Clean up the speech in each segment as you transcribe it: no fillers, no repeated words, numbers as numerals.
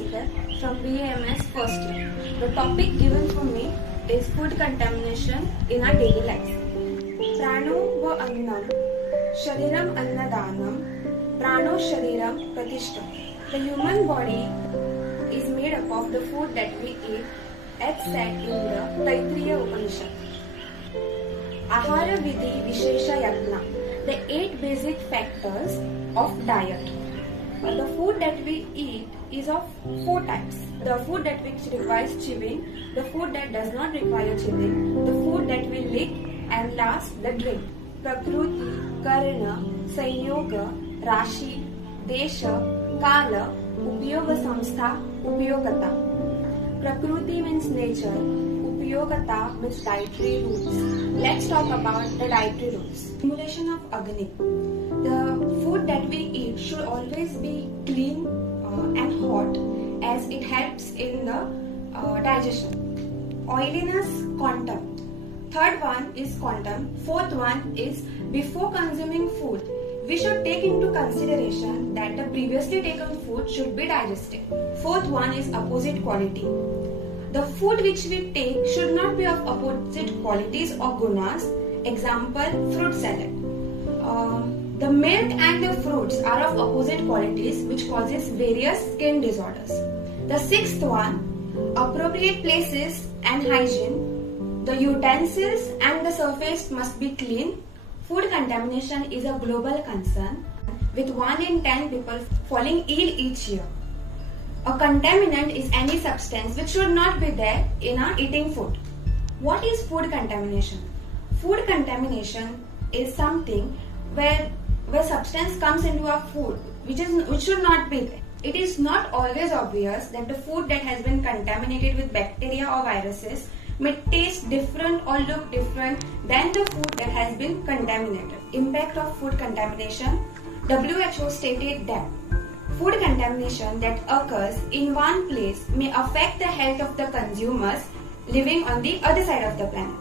Chandrasekhar from BAMS first year. The topic given for me is food contamination in our daily life. Prano va annam, shariram annadanam, prano shariram pratishtham. The human body is made up of the food that we eat, as said in the Taittiriya Upanishad. Ahara Vidhi Vishesha Yatna, the 8 basic factors of diet. The food that we eat is of 4 types. The food that which requires chewing, the food that does not require chewing, the food that we lick, and last the drink. Prakruti, Karna, Sanyoga, Rashi, Desha, Kala, Upyoga Samstha, Upyogata. Prakriti means nature, Upyogata means dietary rules. Let's talk about the dietary rules. Simulation of Agni. The food that we eat should always be clean and hot, as it helps in the digestion. Oiliness, quantum. Third one is quantum. Fourth one is before consuming food, we should take into consideration that the previously taken food should be digested. Fourth one is opposite quality. The food which we take should not be of opposite qualities or gunas. Example, fruit salad. The milk and the fruits are of opposite qualities, which causes various skin disorders. The sixth one, appropriate places and hygiene. The utensils and the surface must be clean. Food contamination is a global concern, with 1 in 10 people falling ill each year. A contaminant is any substance which should not be there in our eating food. What is food contamination? Food contamination is something where substance comes into our food which should not be there. It is not always obvious that the food that has been contaminated with bacteria or viruses may taste different or look different than the food that has been contaminated. Impact of food contamination. WHO stated that food contamination that occurs in one place may affect the health of the consumers living on the other side of the planet.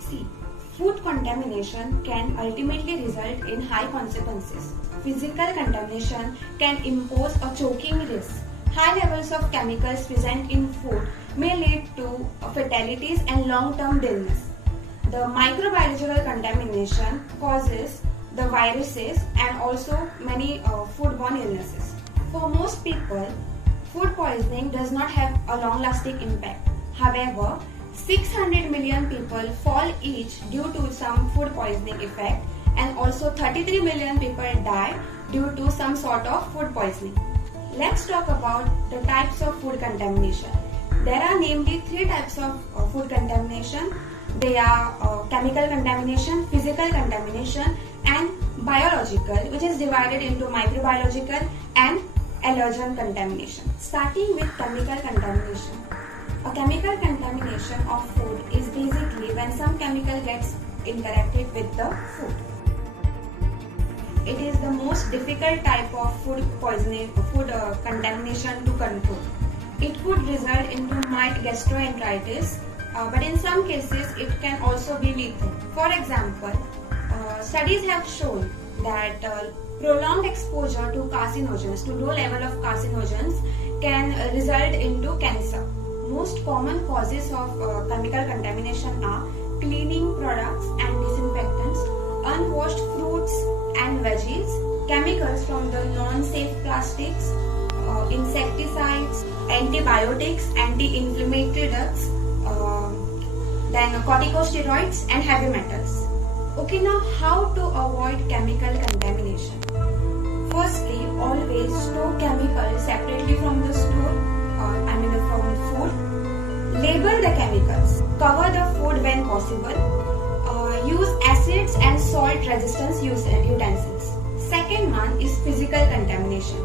See, food contamination can ultimately result in high consequences. Physical contamination can impose a choking risk. High levels of chemicals present in food may lead to fatalities and long-term illness. The microbiological contamination causes the viruses and also many foodborne illnesses. For most people, food poisoning does not have a long-lasting impact. However, 600 million people fall each due to some food poisoning effect, and also 33 million people die due to some sort of food poisoning. Let's talk about the types of food contamination. There are namely 3 types of food contamination. They are chemical contamination, physical contamination, and biological, which is divided into microbiological and allergen contamination. Starting with chemical contamination. A chemical contamination of food is basically when some chemical gets interacted with the food. It is the most difficult type of food poisoning, contamination to control. It could result into mild gastroenteritis, but in some cases it can also be lethal. For example, studies have shown that prolonged exposure to carcinogens, to low level of carcinogens, can result into cancer. Most common causes of chemical contamination are cleaning products and disinfectants, unwashed fruits and veggies, chemicals from the non-safe plastics, insecticides, antibiotics, anti-inflammatory drugs, then corticosteroids and heavy metals. Okay, now how to avoid chemical contamination? Firstly, always store chemicals separately from the from food. Label the chemicals. Cover the food when possible. Use acids and salt resistance utensils. Second one is physical contamination.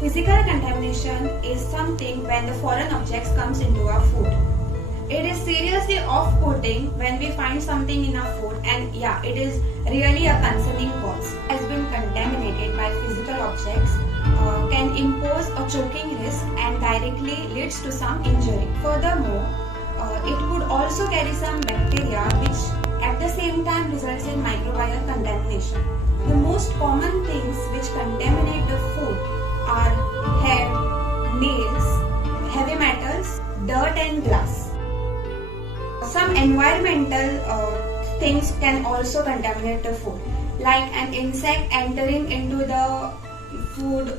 Physical contamination is something when the foreign objects comes into our food. It is seriously off-putting when we find something in our food, and yeah, it is really a concerning cause. It has been contaminated by physical objects, can impose a choking risk and directly leads to some injury. Furthermore, it could also carry some bacteria which at the same time results in microbial contamination. The most common things which contaminate the food are hair, nails, environmental things can also contaminate the food, like an insect entering into the food,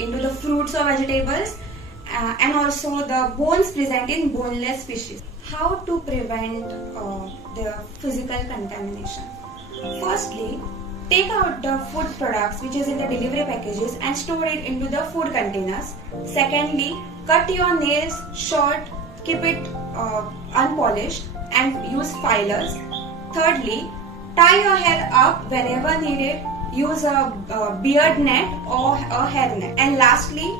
into the fruits or vegetables, and also the bones present in boneless fishes. How to prevent the physical contamination? Firstly, take out the food products which is in the delivery packages and store it into the food containers. Secondly, cut your nails short, keep it unpolished and use filers. Thirdly, tie your hair up whenever needed. Use a beard net or a hair net. And lastly,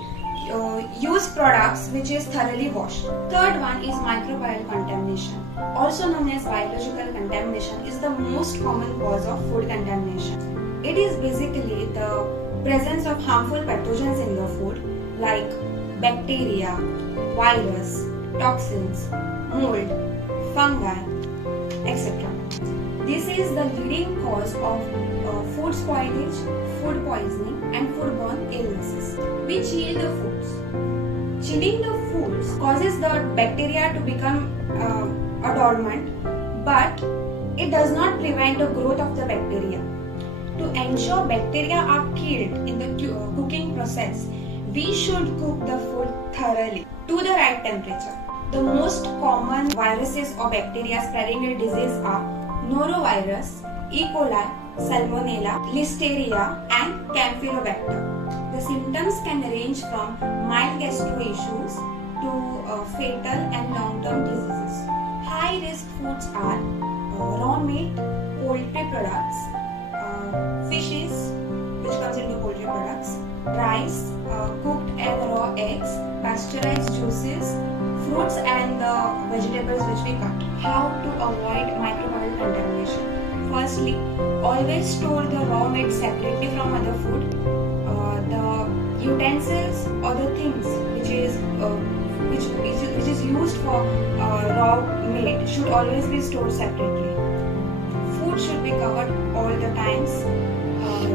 use products which is thoroughly washed. Third one is microbial contamination, also known as biological contamination, is the most common cause of food contamination. It is basically the presence of harmful pathogens in the food like bacteria, virus, toxins, mold, fungi, etc. This is the leading cause of food spoilage, food poisoning and foodborne illnesses. We chill the foods. Chilling the foods causes the bacteria to become dormant, but it does not prevent the growth of the bacteria. To ensure bacteria are killed in the cooking process, we should cook the food thoroughly to the right temperature. The most common viruses or bacteria spreading a disease are norovirus, E. coli, Salmonella, Listeria and Campylobacter. The symptoms can range from mild gastro issues to fatal and long-term diseases. High-risk foods are raw meat, poultry products, fishes, which comes into poultry products, rice, cooked and raw eggs, pasteurized juices, fruits and the vegetables which we cut. How to avoid microbial contamination? Firstly, always store the raw meat separately from other food. The utensils or the things which is used for raw meat should always be stored separately. Food should be covered all the times.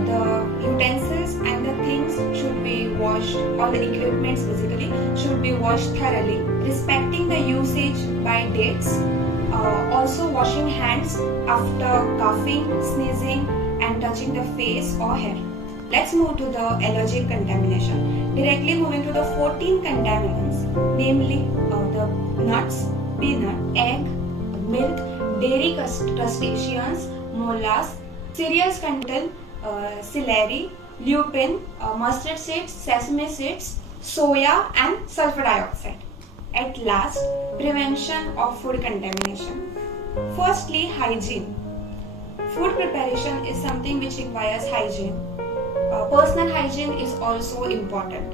The utensils and the things should be washed, all the equipments basically should be washed thoroughly. Respecting the usage by dates. Also washing hands after coughing, sneezing and touching the face or hair. Let's move to the allergic contamination. Directly moving to the 14 contaminants, namely the nuts, peanut, egg, milk, dairy crustaceans, mollusks, cereals contain celery, lupin, mustard seeds, sesame seeds, soya and sulfur dioxide. At last, prevention of food contamination. Firstly, hygiene. Food preparation is something which requires hygiene. Personal hygiene is also important.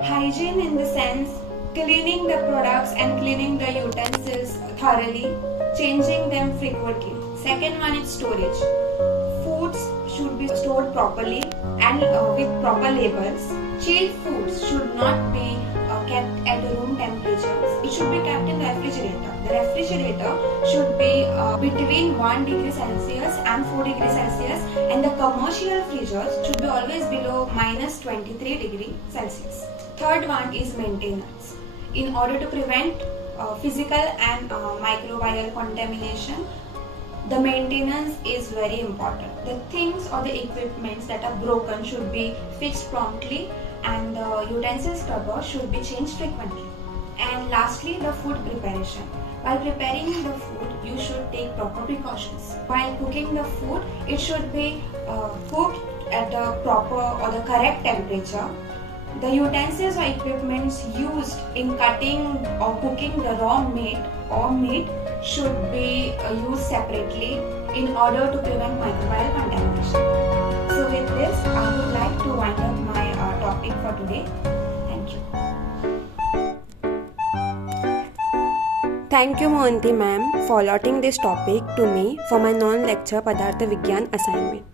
Hygiene in the sense cleaning the products and cleaning the utensils thoroughly, changing them frequently. Second one is storage. Foods should be stored properly and with proper labels. Chilled foods should not be kept at room temperature. It should be kept in the refrigerator. The refrigerator should be between 1 degree Celsius and 4 degree Celsius, and the commercial freezers should be always below minus 23 degree Celsius. Third one is maintenance. In order to prevent physical and microbial contamination, the maintenance is very important. The things or the equipments that are broken should be fixed promptly, and the utensil scrubber should be changed frequently. And lastly, the food preparation. While preparing the food, you should take proper precautions. While cooking the food, it should be cooked at the proper or the correct temperature. The utensils or equipments used in cutting or cooking the raw meat or meat should be used separately in order to prevent microbial contamination. So with this, I would like to wind up my topic for today. Thank you. Thank you Mohanty ma'am for allotting this topic to me for my non-lecture Padartha Vigyan assignment.